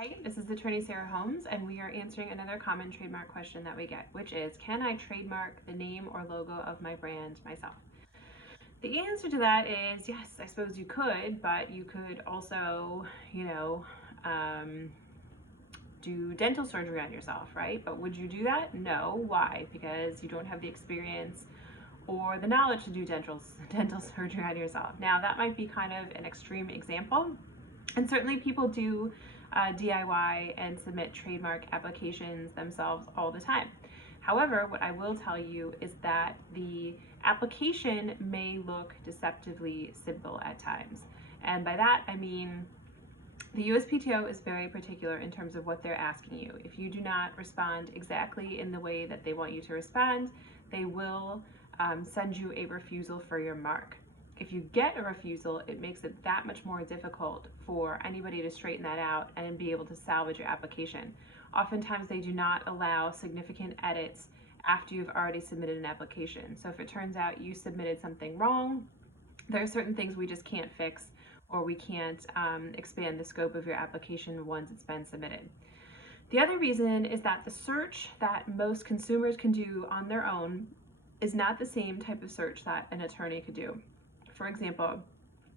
Hi, this is attorney Sarah Holmes, and we are answering another common trademark question that we get, which is, can I trademark the name or logo of my brand myself? The answer to that is yes, I suppose you could, but you could also, do dental surgery on yourself, right? But would you do that? No. Why? Because you don't have the experience or the knowledge to do dental surgery on yourself. Now, that might be kind of an extreme example, and certainly people do DIY and submit trademark applications themselves all the time. However, what I will tell you is that the application may look deceptively simple at times. And by that, I mean the USPTO is very particular in terms of what they're asking you. If you do not respond exactly in the way that they want you to respond, they will send you a refusal for your mark. If you get a refusal, it makes it that much more difficult for anybody to straighten that out and be able to salvage your application. Oftentimes they do not allow significant edits after you've already submitted an application. So if it turns out you submitted something wrong, there are certain things we just can't fix, or we can't expand the scope of your application once it's been submitted. The other reason is that the search that most consumers can do on their own is not the same type of search that an attorney could do. For example,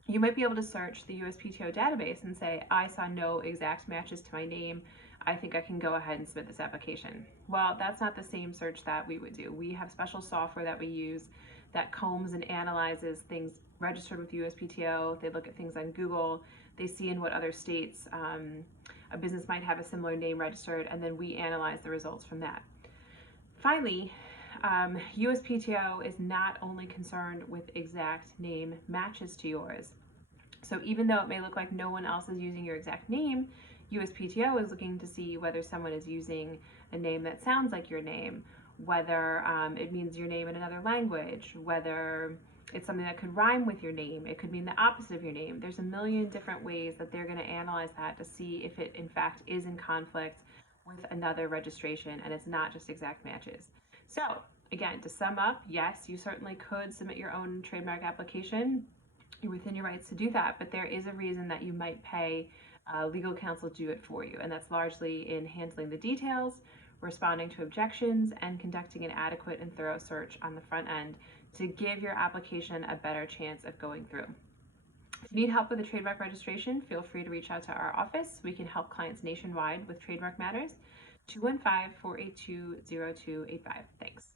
you might be able to search the USPTO database and say, I saw no exact matches to my name. I think I can go ahead and submit this application. Well, that's not the same search that we would do. We have special software that we use that combs and analyzes things registered with USPTO. They look at things on Google. They see in what other states a business might have a similar name registered, and then we analyze the results from that. Finally, USPTO is not only concerned with exact name matches to yours. So even though it may look like no one else is using your exact name, USPTO is looking to see whether someone is using a name that sounds like your name, whether it means your name in another language, whether it's something that could rhyme with your name. It could mean the opposite of your name. There's a million different ways that they're going to analyze that to see if it in fact is in conflict with another registration and it's not just exact matches. So again, to sum up, yes, you certainly could submit your own trademark application. You're within your rights to do that, but there is a reason that you might pay legal counsel to do it for you, and that's largely in handling the details, responding to objections, and conducting an adequate and thorough search on the front end to give your application a better chance of going through. If you need help with a trademark registration, feel free to reach out to our office. We can help clients nationwide with trademark matters. 215-482-0285. Thanks.